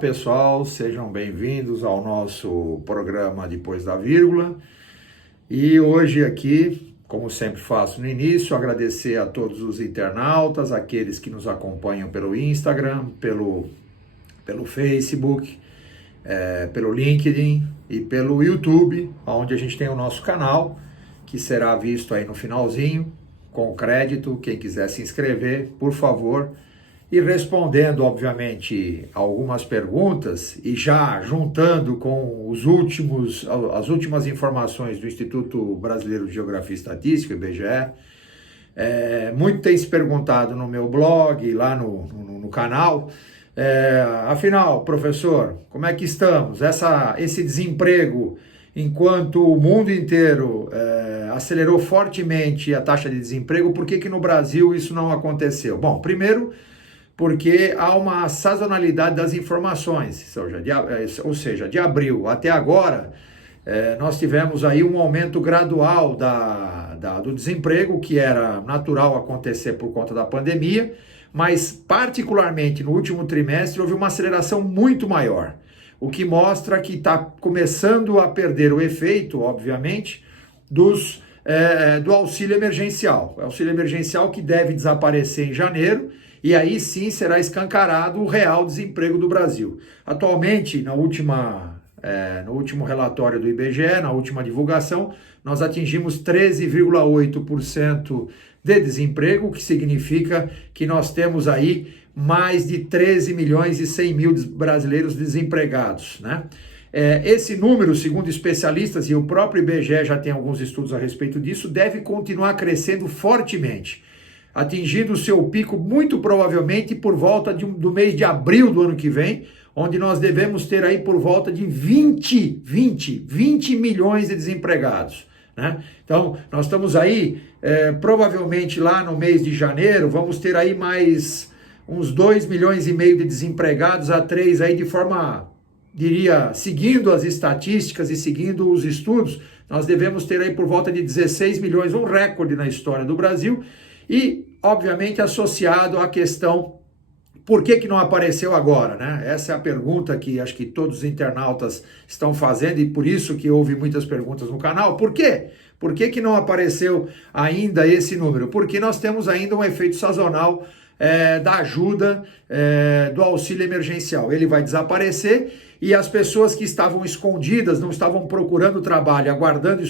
pessoal, sejam bem-vindos ao nosso programa Depois da Vírgula. E hoje aqui, como sempre faço no início, agradecer a todos os internautas, aqueles que nos acompanham pelo Instagram, pelo Facebook, pelo LinkedIn e pelo YouTube, onde a gente tem o nosso canal, que será visto aí no finalzinho, com crédito. Quem quiser se inscrever, por favor. E respondendo, obviamente, algumas perguntas e já juntando com as últimas informações do Instituto Brasileiro de Geografia e Estatística, IBGE, muito tem se perguntado no meu blog, lá no canal, afinal, professor, como é que estamos? Esse desemprego, enquanto o mundo inteiro acelerou fortemente a taxa de desemprego, por que no Brasil isso não aconteceu? Bom, primeiro, porque há uma sazonalidade das informações, ou seja, de abril até agora, nós tivemos aí um aumento gradual do desemprego, que era natural acontecer por conta da pandemia, mas particularmente no último trimestre houve uma aceleração muito maior, o que mostra que está começando a perder o efeito, obviamente, do auxílio emergencial. O auxílio emergencial que deve desaparecer em janeiro, e aí sim será escancarado o real desemprego do Brasil. Atualmente, no último relatório do IBGE, na última divulgação, nós atingimos 13,8% de desemprego, o que significa que nós temos aí mais de 13 milhões e 100 mil brasileiros desempregados, né? Esse número, segundo especialistas, e o próprio IBGE já tem alguns estudos a respeito disso, deve continuar crescendo fortemente, atingindo o seu pico muito provavelmente por volta do mês de abril do ano que vem, onde nós devemos ter aí por volta de 20 milhões de desempregados, né? Então, nós estamos aí, provavelmente lá no mês de janeiro, vamos ter aí mais uns 2 milhões e meio de desempregados a 3 aí de forma, diria, seguindo as estatísticas e seguindo os estudos, nós devemos ter aí por volta de 16 milhões, um recorde na história do Brasil. E, obviamente, associado à questão, por que não apareceu agora, né? Essa é a pergunta que acho que todos os internautas estão fazendo, e por isso que houve muitas perguntas no canal. Por quê? Por que não apareceu ainda esse número? Porque nós temos ainda um efeito sazonal da ajuda do auxílio emergencial. Ele vai desaparecer e as pessoas que estavam escondidas, não estavam procurando trabalho, aguardando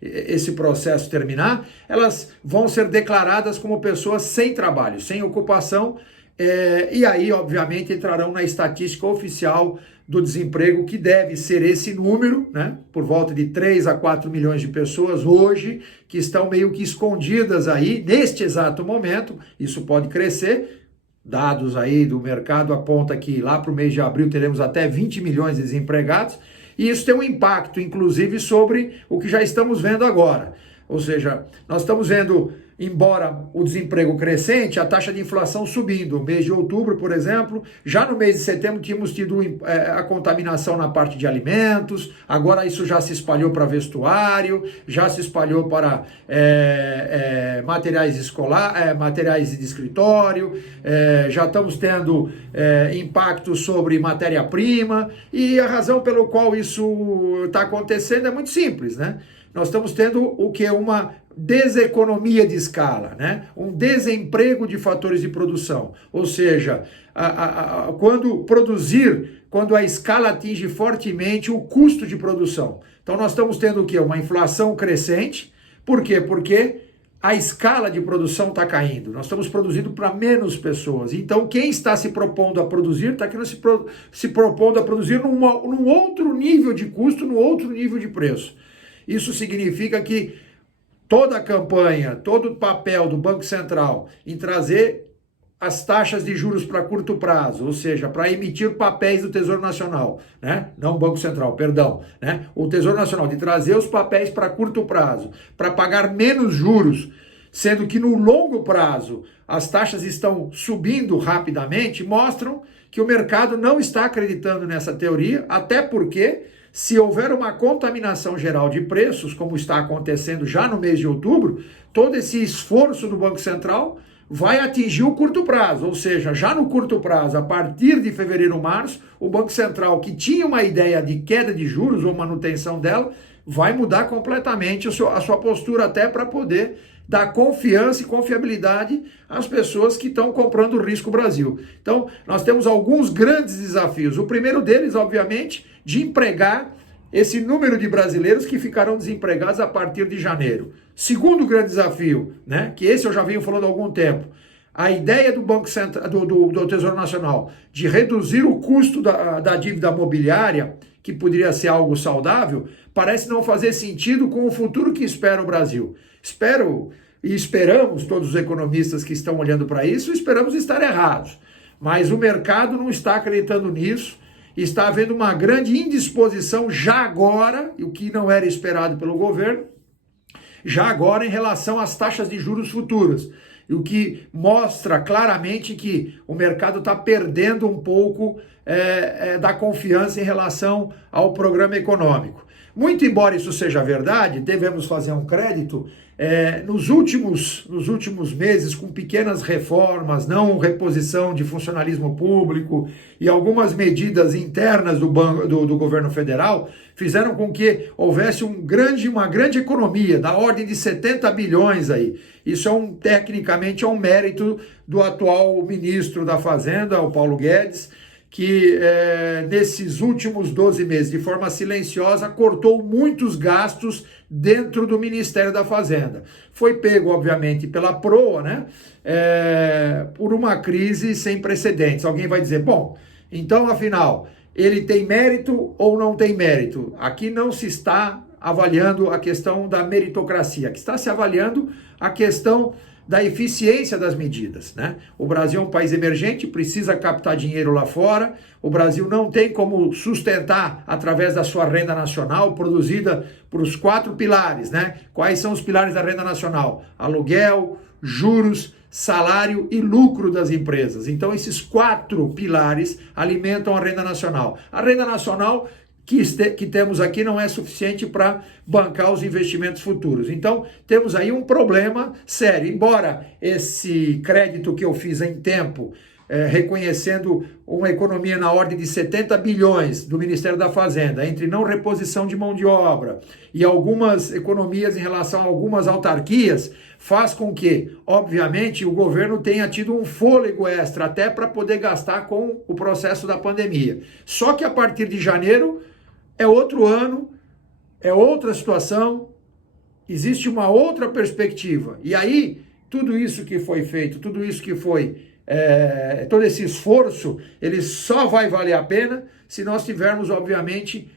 esse processo terminar, elas vão ser declaradas como pessoas sem trabalho, sem ocupação, e aí, obviamente, entrarão na estatística oficial do desemprego, que deve ser esse número, né? Por volta de 3 a 4 milhões de pessoas hoje, que estão meio que escondidas aí, neste exato momento. Isso pode crescer. Dados aí do mercado apontam que lá para o mês de abril teremos até 20 milhões de desempregados, e isso tem um impacto, inclusive, sobre o que já estamos vendo agora. Ou seja, nós estamos vendo, embora o desemprego crescente, a taxa de inflação subindo. No mês de outubro, por exemplo, já no mês de setembro tínhamos tido a contaminação na parte de alimentos, agora isso já se espalhou para vestuário, já se espalhou para materiais escolares, materiais de escritório, já estamos tendo impacto sobre matéria-prima, e a razão pelo qual isso está acontecendo é muito simples, né? Nós estamos tendo o que é uma deseconomia de escala, né? Um desemprego de fatores de produção. Ou seja, quando a escala atinge fortemente o custo de produção. Então nós estamos tendo o que? Uma inflação crescente. Por quê? Porque a escala de produção está caindo. Nós estamos produzindo para menos pessoas. Então quem está se propondo a produzir, está querendo se propondo a produzir num outro nível de custo, num outro nível de preço. Isso significa que toda a campanha, todo o papel do Banco Central em trazer as taxas de juros para curto prazo, ou seja, para emitir papéis do Tesouro Nacional, né? Não o Banco Central, perdão, né? O Tesouro Nacional, de trazer os papéis para curto prazo, para pagar menos juros, sendo que no longo prazo as taxas estão subindo rapidamente, mostram que o mercado não está acreditando nessa teoria, até porque, se houver uma contaminação geral de preços, como está acontecendo já no mês de outubro, todo esse esforço do Banco Central vai atingir o curto prazo, ou seja, já no curto prazo, a partir de fevereiro, março, o Banco Central, que tinha uma ideia de queda de juros ou manutenção dela, vai mudar completamente a sua postura até para poder dar confiança e confiabilidade às pessoas que estão comprando o risco Brasil. Então, nós temos alguns grandes desafios. O primeiro deles, obviamente, de empregar esse número de brasileiros que ficarão desempregados a partir de janeiro. Segundo grande desafio, né, que esse eu já venho falando há algum tempo, a ideia do Banco Central, do Tesouro Nacional de reduzir o custo da dívida mobiliária, que poderia ser algo saudável, parece não fazer sentido com o futuro que espera o Brasil. Espero e esperamos, todos os economistas que estão olhando para isso, esperamos estar errados. Mas o mercado não está acreditando nisso, está havendo uma grande indisposição já agora, o que não era esperado pelo governo, já agora em relação às taxas de juros futuras. O que mostra claramente que o mercado está perdendo um pouco da confiança em relação ao programa econômico. Muito embora isso seja verdade, devemos fazer um crédito, nos últimos meses, com pequenas reformas, não reposição de funcionalismo público e algumas medidas internas do governo federal, fizeram com que houvesse uma grande economia, da ordem de 70 bilhões aí. Isso tecnicamente é um mérito do atual ministro da Fazenda, o Paulo Guedes, que nesses últimos 12 meses, de forma silenciosa, cortou muitos gastos dentro do Ministério da Fazenda. Foi pego, obviamente, pela proa, né? Por uma crise sem precedentes. Alguém vai dizer, bom, então, afinal, ele tem mérito ou não tem mérito? Aqui não se está avaliando a questão da meritocracia, aqui está se avaliando a questão da eficiência das medidas, né? O Brasil é um país emergente, precisa captar dinheiro lá fora, o Brasil não tem como sustentar através da sua renda nacional, produzida por os 4 pilares, né? Quais são os pilares da renda nacional? Aluguel, juros, salário e lucro das empresas. Então, esses 4 pilares alimentam a renda nacional. A renda nacional que temos aqui não é suficiente para bancar os investimentos futuros. Então, temos aí um problema sério. Embora esse crédito que eu fiz em tempo, reconhecendo uma economia na ordem de 70 bilhões do Ministério da Fazenda, entre não reposição de mão de obra e algumas economias em relação a algumas autarquias, faz com que, obviamente, o governo tenha tido um fôlego extra até para poder gastar com o processo da pandemia. Só que a partir de janeiro, é outro ano, é outra situação, existe uma outra perspectiva. E aí, tudo isso que foi feito, tudo isso que foi, todo esse esforço, ele só vai valer a pena se nós tivermos, obviamente,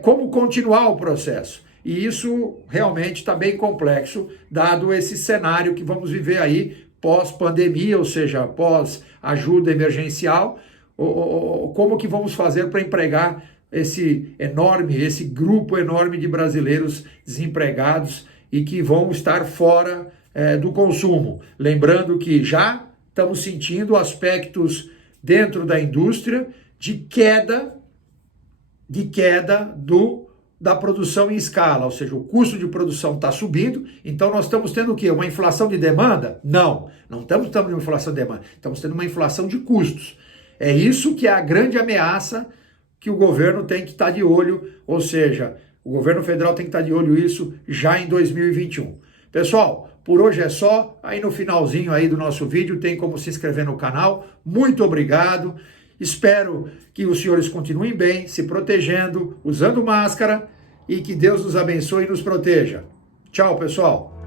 como continuar o processo. E isso realmente está bem complexo, dado esse cenário que vamos viver aí pós-pandemia, ou seja, pós-ajuda emergencial, como que vamos fazer para empregar esse grupo enorme de brasileiros desempregados e que vão estar fora do consumo. Lembrando que já estamos sentindo aspectos dentro da indústria de queda da produção em escala, ou seja, o custo de produção está subindo, então nós estamos tendo o quê? Uma inflação de demanda? Não estamos tendo uma inflação de demanda, estamos tendo uma inflação de custos. É isso que é a grande ameaça que o governo tem que estar de olho, ou seja, o governo federal tem que estar de olho nisso já em 2021. Pessoal, por hoje é só, aí no finalzinho aí do nosso vídeo tem como se inscrever no canal. Muito obrigado, espero que os senhores continuem bem, se protegendo, usando máscara e que Deus nos abençoe e nos proteja. Tchau, pessoal!